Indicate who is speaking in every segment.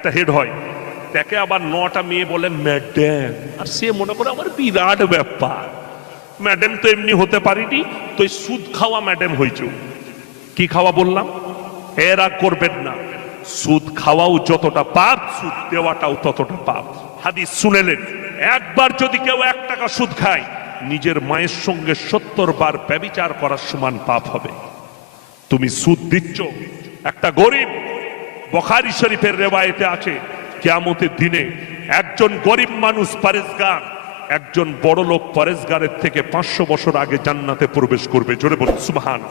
Speaker 1: একটা হেড হয়। তাকে আবার নটা মেয়ে বলে ম্যাডাম আর সে মনে করে আমার বিরাট ব্যাপার। ম্যাডাম তো এমনি হতে পারিনি, তো সুদ খাওয়া ম্যাডাম হয়েছে। কি খাওয়া বললাম? এরা করবেন না। সুদ খাওয়াও যতটা পাপ, সুদ দেওয়াটাও ততটা পাপ। হাদিস শুনেলেন, একবার যদি কেউ এক টাকা সুদ খায়, নিজের মায়ের সঙ্গে সত্তর বার ব্যবিচার করার সমান পাপ হবে। তুমি সুদ দিচ্ছ, একটা গরিব বখারি শরীফের রেওয়ায়েতে আছে, কেয়ামতের দিনে একজন গরিব মানুষ পরেশগার, একজন বড় লোক পরেশগারের থেকে পাঁচশো বছর আগে জান্নাতে প্রবেশ করবে। জোরে বলুন সুবহান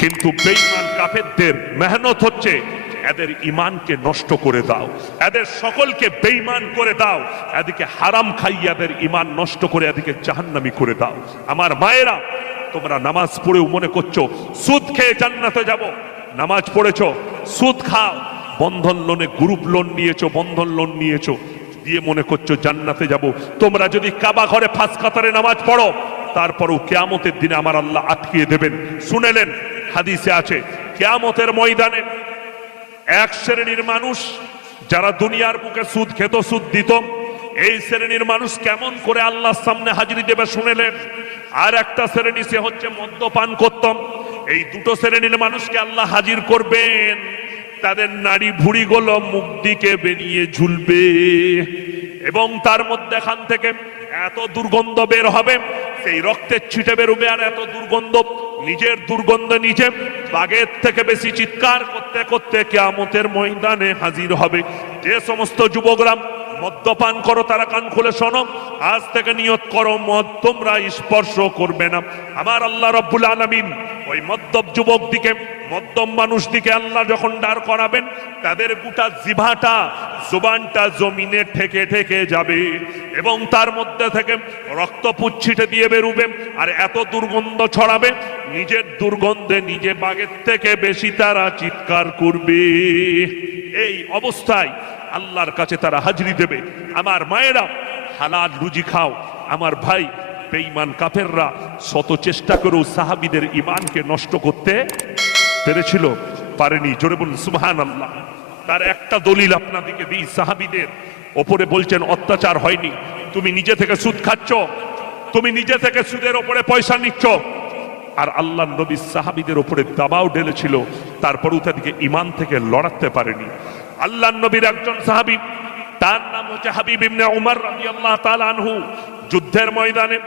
Speaker 1: কিন্তু বেঈমান কাফেরদের মেহনত হচ্ছে, এদের ইমানকে নষ্ট করে দাও, এদের সকলকে বেঈমান করে দাও, এদিকে হারাম খাইয়ে এদের ইমান নষ্ট করে এদিকে জাহান্নামি করে দাও। আমার মায়েরা, তোমরা নামাজ পড়েও মনে করছ, সুদ খেয়ে জান্নাতে যাব, নামাজ পড়েছো সুদ খাও। বন্ধন লোনে, গ্রুপ লোন নিয়েছো, বন্ধন লোন নিয়েছো। দিয়ে মনে করছ জান্নাতে যাব। তোমরা যদি কাবা ঘরে ফাঁস কাতারে নামাজ পড়ো, তারপরও কেয়ামতের দিনে আমার আল্লাহ আটকিয়ে দেবেন। শুনেলেন, হাদিসে আছে, কেয়ামতের ময়দানে এক শ্রেণির মানুষ যারা দুনিয়ার বুকে সুদ খেত, সুদ দিত, এই শ্রেণির মানুষ কেমন করে আল্লাহর সামনে হাজিরি দেবে শুনেলেন? আর একটা শ্রেণি সে হচ্ছে মদ্যপান করতম এই দুটো শ্রেণির মানুষকে আল্লাহ হাজির করবেন। তাদের নারী ভুড়িগুলো মুখ দিকে বেরিয়ে ঝুলবে। এবং তার মধ্যে মধ্যেখান থেকে এত দুর্গন্ধ বের হবে, সেই রক্তের ছিটে বেরোবে আর এত দুর্গন্ধ, নিজের দুর্গন্ধ নিজে বাগের থেকে বেশি চিৎকার করতে করতে কেয়ামতের ময়দানে হাজির হবে। যে সমস্ত যুবকরা মদ্যপান করো, তারা কান খুলে শোনো। আজ থেকে নিয়ত করো, মদ তোমরা স্পর্শ করবে না। আমার আল্লাহ রব্বুল আলমিন ওই মদ্যপ যুবক দিকে মদ্যম মানুষ দিকে আল্লাহ যখন দাঁড় করাবেন, তাদের গোটা জিভাটা, জোবানটা জমিনে ঠেকে ঠেকে যাবে। এবং তার মধ্যে থেকে রক্ত পুচ্ছিটে দিয়ে বেরুবে, আর এত দুর্গন্ধ ছড়াবে, নিজের দুর্গন্ধে নিজে বাগের থেকে বেশি তারা চিৎকার করবে। এই অবস্থায় আল্লাহর কাছে তারা হাজিরি দেবে। আমার মায়েরা, হালাল রুজি খাও। আমার ভাই, বেঈমান কাফেররা শত চেষ্টা করেও সাহাবিদের ইমানকে নষ্ট করতে পেরেছিল, পারেনি। জোরে বলুন সুবহান আল্লাহ তার একটা দলিল আপনাদেরকে দিই, সাহাবিদের। ওপরে বলছেন, অত্যাচার হয়নি। তুমি নিজে থেকে সুদ খাচ্ছ, তুমি নিজে থেকে সুদের ওপরে পয়সা নিচ্ছ। আর আল্লাহ নবী সাহাবিদের ওপরে দাবাও ঢেলেছিল তারপরেও তাদেরকে ইমান থেকে লড়াতে পারেনি। আল্লাহ নবীর একজন সাহাবি, তার নাম হচ্ছে হাবিব ইবনে উমর রাদিয়াল্লাহু তাআলা আনহু। যুদ্ধের ময়দানে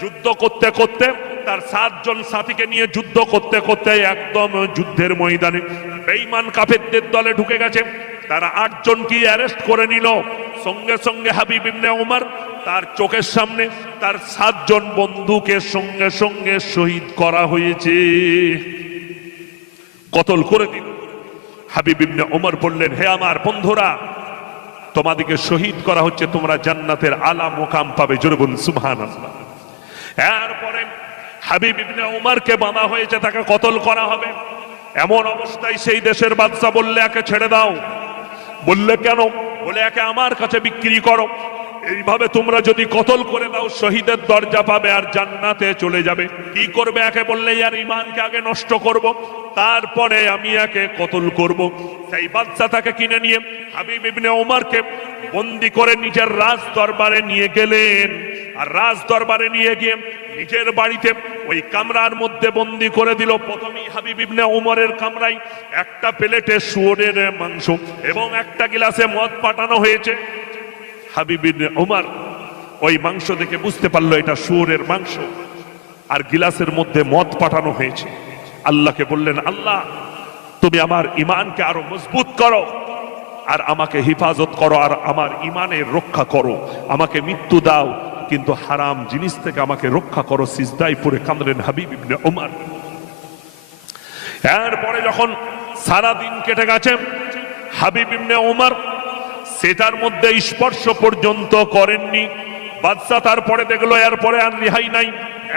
Speaker 1: যুদ্ধ করতে করতে তার সাতজন সাথীকে নিয়ে যুদ্ধ করতে করতে একদম যুদ্ধের ময়দানে বেঈমান কাফেরদের দলে ঢুকে গেছে। তারা আটজনকে অ্যারেস্ট করে নিল। সঙ্গে সঙ্গে হাবিব ইবনে উমর তার চোখের সামনে তার সাতজন বন্ধুকে সঙ্গে সঙ্গে শহীদ করা হয়েছে। কতল করে দিল। হাবিব ইবনে ওমর বললেন, হে আমার বন্ধুরা, তোমাদেরকে শহীদ করা হচ্ছে, তোমরা জান্নাতের আলা মোকাম পাবে। জোরে বলুন, সুবহানাল্লাহ। এরপরে হাবিব ইবনে ওমরকে বাঁধা হয়েছে, তাকে কতল করা হবে। এমন অবস্থায় সেই দেশের বাদশা বললে, একে ছেড়ে দাও। বললে কেন? বলে একে আমার কাছে বিক্রি করো। এইভাবে তোমরা যদি কতল করে দাও শহীদের দরজা পাবে আর জান্নাতে চলে যাবে। কি করবে একে বললে আর ইমানকে আগে নষ্ট করব, তারপরে আমি একে কতল করব। সেই বাচ্চা তাকে কিনে নিয়ে হাবিব ইবনে ওমরকে বন্দি করে নিজের রাজ দরবারে নিয়ে গেলেন। আর রাজ দরবারে নিয়ে গিয়ে নিজের বাড়িতে ওই কামরার মধ্যে বন্দি করে দিল। প্রথমেই হাবিব ইবনে ওমরের কামরায় একটা প্লেটে শুয়োরের মাংস এবং একটা গিলাসে মদ পাঠানো হয়েছে। হাবিবিন ওমর ওই মাংস দেখে বুঝতে পারল এটা শুয়োরের মাংস আর গিলাসের মধ্যে মদ পাঠানো হয়েছে। আল্লাহকে বললেন, আল্লাহ, তুমি আমার ইমানকে আরও মজবুত করো আর আমাকে হেফাজত করো আর আমার ইমানের রক্ষা করো। আমাকে মৃত্যু দাও, কিন্তু হারাম জিনিস থেকে আমাকে রক্ষা করো। সিজদাই পরে কাঁদলেন হাবিব ওমর এরপরে যখন সারা দিন কেটে গেছে, হাবিব ওমর সেটার মধ্যে স্পর্শ পর্যন্ত করেননি। বাদশা তারপরে দেখল, এরপরে আর রেহাই নাই।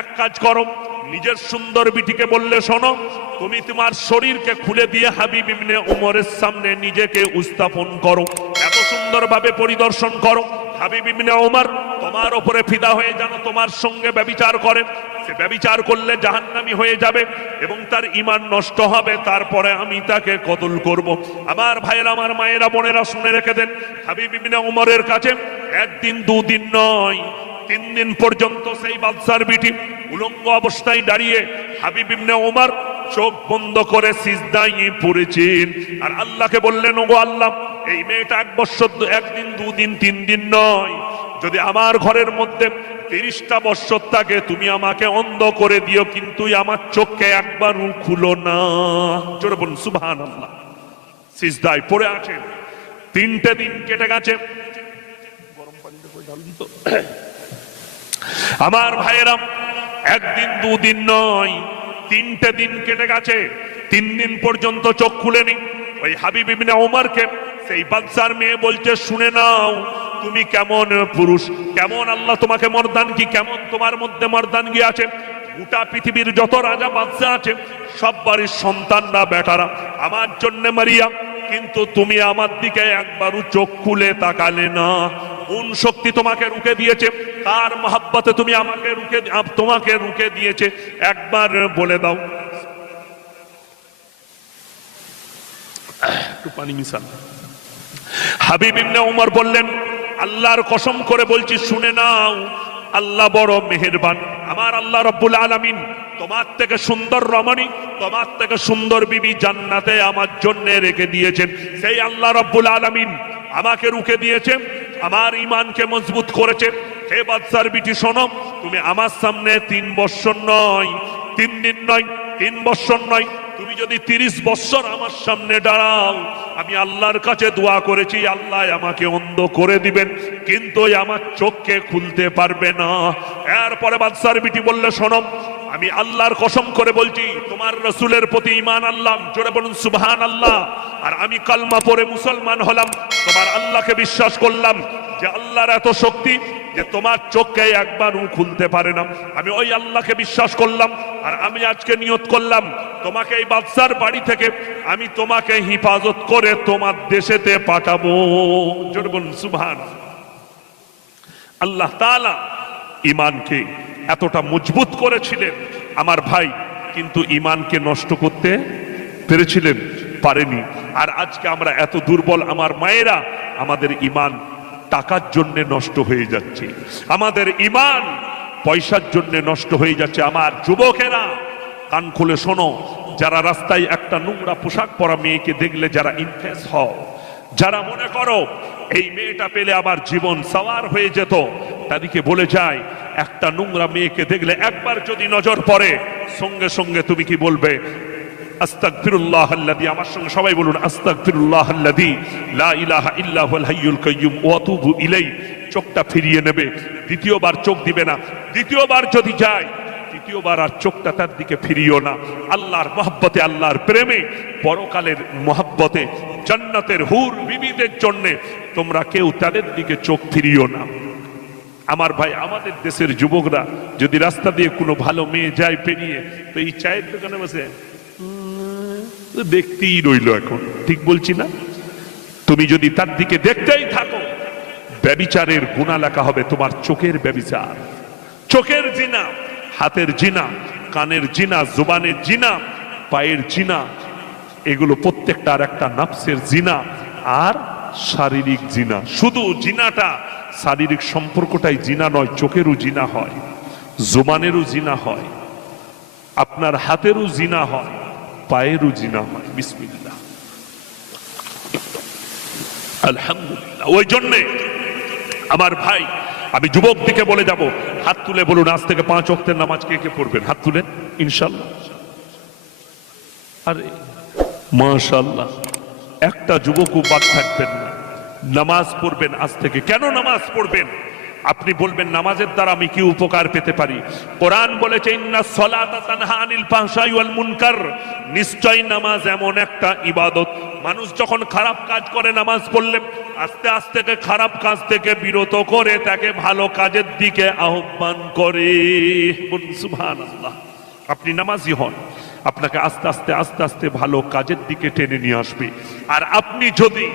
Speaker 1: এক কাজ করো, নিজের সুন্দর বিটিকে বললে, শোনো, তুমি তোমার শরীরকে খুলে দিয়ে হাবিব ইবনে উমরের সামনে নিজেকে উস্থাপন করো। এত সুন্দরভাবে পরিদর্শন করো। হাবিব ইবনে ওমর আমার ওপরে ফিদা হয়ে যেন তোমার সঙ্গে ব্যবিচার করে। সে ব্যবিচার করলে জাহান্নামি হয়ে যাবে এবং তার ইমান নষ্ট হবে। তারপরে আমি তাকে কতল করব। আমার ভাইয়েরা, আমার মায়েরা, বোনেরা, শুনে রেখে দেন, হাবিব ইবনে উমরের কাছে একদিন, দুদিন নয়, তিন দিন পর্যন্ত সেই বাদশার বিটি উলঙ্গ অবস্থায় দাঁড়িয়ে হাবিব ইবনে ওমর চোখ বন্ধ করে সিজদাই পড়েছেন। আর আল্লাহকে বললেন, ওগো আল্লাহ, এই মেয়েটা এক বছর, একদিন, দুদিন, তিন দিন নয় যদি আমার ঘরের মধ্যে তিরিশটা বৎসর থাকে, তুমি আমাকে অন্ধ করে দিও, কিন্তু আমার চোখকে একবার খুলো না। জোরে বলুন সুবহান আল্লাহ সিজদায় পড়ে আছে, তিনটে দিন কেটে গেছে। গরম পানিতে তো। আমার ভাইয়েরাম একদিন দুদিন নয়, তিনটে দিন কেটে গেছে। তিন দিন পর্যন্ত চোখ খুলেনি। ওই হাবিব ইবনে ওমরকে সেই বাদশার মেয়ে বলছে, শুনে নাও তুমি কেমন পুরুষ? কেমন আল্লাহ তোমাকে মর্দান কি? কেমন তোমার মধ্যে মর্দান কি আছে? গোটা পৃথিবীর যত রাজা বাদশা আছে সব বাড়ির সন্তানরা বেটারা। আমার জন্য মারিয়া, কিন্তু তুমি আমার দিকে একবারও চোখ খুলে তাকালে না। কোন শক্তি তোমাকে রুখে দিয়েছে? কার মহাব্বতে তুমি আমাকে রুখে তোমাকে রুখে দিয়েছে? একবার বলে দাও। একটু পানি মিশান। হাবিব ইবনে উমর বললেন আল্লাহর কসম করে বলছি, শুনে নাও, আল্লাহ বড় মেহেরবান। আমার আল্লাহ রব্বুল আলামিন, তোমার থেকে সুন্দর রমণী, তোমার থেকে সুন্দর বিবি জান্নাতে আমার জন্য রেখে দিয়েছেন। সেই আল্লাহ রব্বুল আলামিন আমাকে রুখে দিয়েছে আমার ইমানকে মজবুত করেছে। হে বাদশার বিটি, শোনো, তুমি আমার সামনে তিন বৎসর নয়, তিন দিন নয়, তিন বৎসর নয় তুমি যদি তিরিশ বৎসর আমার সামনে দাঁড়াও, আমি আল্লাহর কাছে দোয়া করেছি, আল্লাহ আমাকে অন্ধ করে দিবেন, কিন্তু আমার চোখকে খুলতে পারবে না। এরপরে বাদশার বিটি বললে, শোনো, আমি আল্লাহর কসম করে বলছি, তোমার রসুলের প্রতি ইমান আল্লাহ জোরে বলুন সুবহান আল্লাহ আর আমি কালমা পরে মুসলমান হলাম, তোমার আল্লাহকে বিশ্বাস করলাম যে আল্লাহর এত শক্তি যে তোমার চোখকে একবার উ খুলতে পারে না। আমি ওই আল্লাহকে বিশ্বাস করলাম, আর আমি আজকে নিয়ত করলাম, তোমাকে এই বাদশার বাড়ি থেকে আমি তোমাকে হিফাজত করে তোমার দেশেতে পাঠাবো। জোরে বলুন, সুবহান। আল্লাহ তাআলা ইমানকে এতটা মজবুত করেছিলেন, আমার ভাই কিন্তু ইমানকে নষ্ট করতে পেরেছিলেন, পারেনি। আর আজকে আমরা এত দুর্বল আমার মায়েরা, আমাদের ইমান টাকার জন্য নষ্ট হয়ে যাচ্ছে। আমাদের ইমান পয়সার জন্য নষ্ট হয়ে যাচ্ছে। আমার যুবকেরা, কান খুলে শোনো, যারা রাস্তায় একটা নোংরা পোশাক পরা মেয়েকে দেখলে যারা ইনফেস হও, যারা মনে করো এই মেয়েটা পেলে আমার জীবন সাওয়ার হয়ে যেত, তাদেরকে বলে যায়, একটা নোংরা মেয়েকে দেখলে একবার যদি নজর পড়ে, সঙ্গে সঙ্গে তুমি কি বলবে? আস্তাগফিরুল্লাহ আল্লাযী আমার সঙ্গে সবাই বলুন আস্তাগফিরুল্লাহ আল্লাযী লা ইলাহা ইল্লা হুয়াল হাইয়ুল কাইয়্যুম ওয়া আতুবু ইলাই চোখটা ফিরিয়ে নেবে। দ্বিতীয়বার চোখ দিবে না। দ্বিতীয়বার যদি যায় দ্বিতীয়বার আর চোখটা তার দিকে ফিরিও না। আল্লাহর মহব্বতে, আল্লাহর প্রেমে, পরকালের মহব্বতে, জান্নাতের হুর বিবিদের জন্য তোমরা কেউ তাদের দিকে চোখ ফিরিও না। আমার ভাই, আমাদের দেশের যুবকরা যদি রাস্তা দিয়ে কোনো ভালো মেয়ে যায় পেরিয়ে, তো এই চায়ের দোকানে বসে দেখতেই রইল এখন। ঠিক বলছি না? তুমি যদি তার দিকে দেখতেই থাকো, ব্যবিচারের গুণা লেখা হবে তোমার চোখের ব্যবিচার। চোখের জিনা, হাতের জিনা, কানের জিনা, জুবানের জিনা, পায়ের জিনা, এগুলো প্রত্যেকটা আর একটা নাফসের জিনা আর শারীরিক জিনা। শুধু জিনাটা, শারীরিক সম্পর্কটাই জিনা নয়, চোখেরও জিনা হয়, জুবানেরও জিনা হয়, আপনার হাতেরও জিনা হয় পায়েরও জিনা হয়, বিসমিল্লাহ। আলহামদুলিল্লাহ, ওই জন্যে আমার ভাই, আমি যুবক দিকে বলে যাব, হাত তুলে বলুন, আজ থেকে পাঁচ অক্টের নামাজ কে কে পড়বেন? হাত তুলে ইনশাল্লাহ আরে মাশাল্লাহ একটা যুবকও বাদ থাকবেন না। নামাজ পড়বেন আজ থেকে। কেন নামাজ পড়বেন? আপনি বলবেন, নামাজের দ্বারা আমি কি উপকার পেতে পারি? কোরআন বলেছে মুনকার। নিশ্চয় নামাজ এমন একটা ইবাদত। মানুষ যখন খারাপ কাজ করে নামাজ পড়লে, আস্তে আস্তে খারাপ কাজ থেকে বিরত করে তাকে ভালো কাজের দিকে আহ্বান করে। আপনি নামাজি হন, আপনাকে আস্তে আস্তে আস্তে আস্তে ভালো কাজের দিকে টেনে নিয়ে আসবে। আর আপনি যদি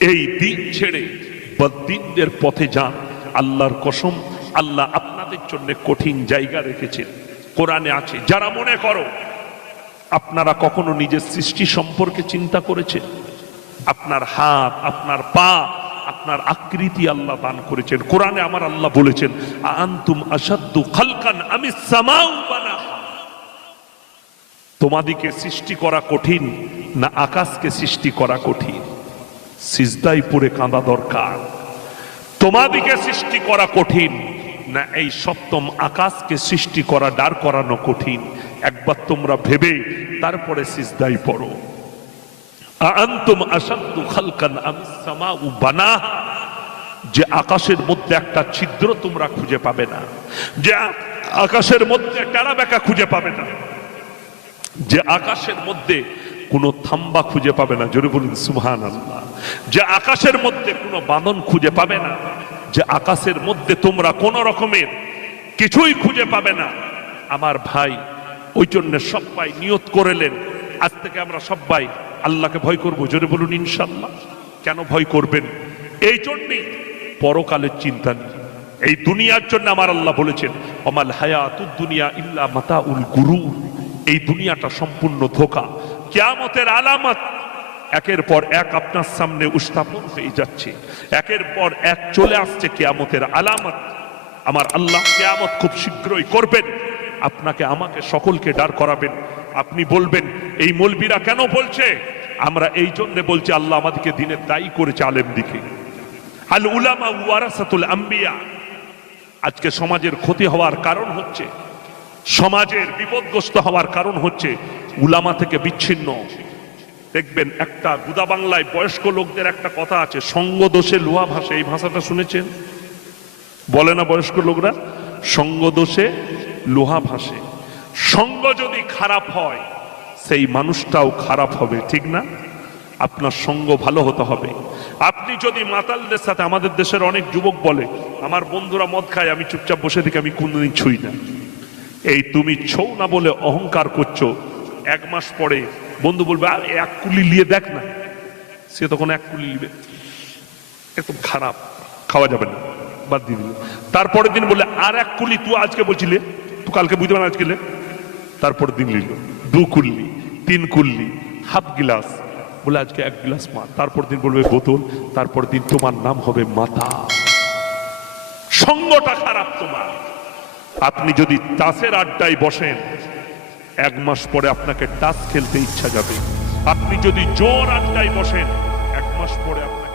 Speaker 1: এই দিন ছেড়ে বদিনদের পথে যান। আল্লাহর কসম, আল্লাহ আপনাদের জন্য কঠিন জায়গা রেখেছেন। কোরআনে আছে, যারা মনে করো, আপনারা কখনো নিজের সৃষ্টি সম্পর্কে চিন্তা করেছেন? আপনার হাত, আপনার পা, আপনার আকৃতি আল্লাহ দান করেছেন। কোরআনে আমার আল্লাহ বলেছেন আন্তুম আসাদ্দু খালকান আমি সামাউ বানাহা? তোমাদিকে সৃষ্টি করা কঠিন, না আকাশকে সৃষ্টি করা কঠিন? সিজদাই পড়ে কাঁদা দরকার। তোমাদিকে সৃষ্টি করা কঠিন, না এই সপ্তম আকাশকে সৃষ্টি করা, দাঁড় করানো কঠিন। একবার তোমরা ভেবে তারপরে সিজদাই পড়ো। আন্তুম যে আকাশের মধ্যে একটা ছিদ্র তোমরা খুঁজে পাবে না, যে আকাশের মধ্যে টেরা বেকা খুঁজে পাবে না, যে আকাশের মধ্যে কোনো থাম্বা খুঁজে পাবে না। জোরে বলুন সুবহান আল্লাহ যে আকাশের মধ্যে কোনো বাঁধন খুঁজে পাবে না, যে আকাশের মধ্যে তোমরা কোন রকমের কিছুই খুঁজে পাবে না। আমার ভাই ওই জন্য সবাই নিয়ত করেলেন, আজ থেকে আমরা সবাই আল্লাহকে ভয় করব, জোরে বলুন ইনশাল্লাহ কেন ভয় করবেন? এই জন্যই পরকালের চিন্তা নেই। এই দুনিয়ার জন্য আমার আল্লাহ বলেছেন, অমাল হায়াতুদ দুনিয়া ইল্লা মাতা উল গুরু। এই দুনিয়াটা সম্পূর্ণ ধোকা। কেয়ামতের আলামত একের পর এক আপনার সামনে উস্থাপন হয়ে যাচ্ছে। একের পর এক চলে আসছে কেয়ামতের আলামত। আমার আল্লাহ কেয়ামত খুব শীঘ্রই করবেন। আপনাকে, আমাকে সকলকে ডার করাবেন। আপনি বলবেন, এই মলবিরা কেন বলছে? আমরা এই জন্য বলছি, আল্লাহ আমাদেরকে দিনে দায়ী করেছে আলেম দিকে। আল উলামা ওয়ারাসাতুল আম্বিয়া। আজকে সমাজের ক্ষতি হওয়ার কারণ হচ্ছে, সমাজের বিপদগ্রস্ত হওয়ার কারণ হচ্ছে, উলামা থেকে বিচ্ছিন্ন। দেখবেন একটা গুদা বাংলায় বয়স্ক লোকদের একটা কথা আছে সঙ্গ দোষে লোহা ভাষা এই ভাষাটা শুনেছেন? বলে না বয়স্ক লোকরা? সঙ্গ দোষে লোহা ভাসে। সঙ্গ যদি খারাপ হয়, সেই মানুষটাও খারাপ হবে, ঠিক না? আপনার সঙ্গ ভালো হতে হবে। আপনি যদি মাতালদের সাথে, আমাদের দেশের অনেক যুবক বলে, আমার বন্ধুরা মদ খায়, আমি চুপচাপ বসে থেকে আমি কোনদিন ছুই না। এই তুমি ছৌ না বলে অহংকার করছ, এক মাস পরে বন্ধু বলবে, আর, এক কুলি নিয়ে দেখ না। সে তখন এক কুলি নিবে। একদম খারাপ, খাওয়া যাবে না, বাদ দিয়ে দিল। তারপরের দিন বলে আর এক কুলি তুই আজকে বলছিলে, তুই কালকে বুঝতে পারে আজকে লে?" তারপরের দিন নিল, দু কুল্লি তিন কুল্লি হাফ গিলাস। বলে, আজকে এক গিলাস মা। তারপর দিন বলবে, বোতল। তারপর দিন তোমার নাম হবে মাতা। সঙ্গটা খারাপ তোমার। আপনি যদি তাসের আড্ডায় বসেন এক মাস পরে আপনাকে টাচ খেলতে ইচ্ছা যাবে। আপনি যদি জোর আড্ডায় বসেন, এক মাস পরে আপনাকে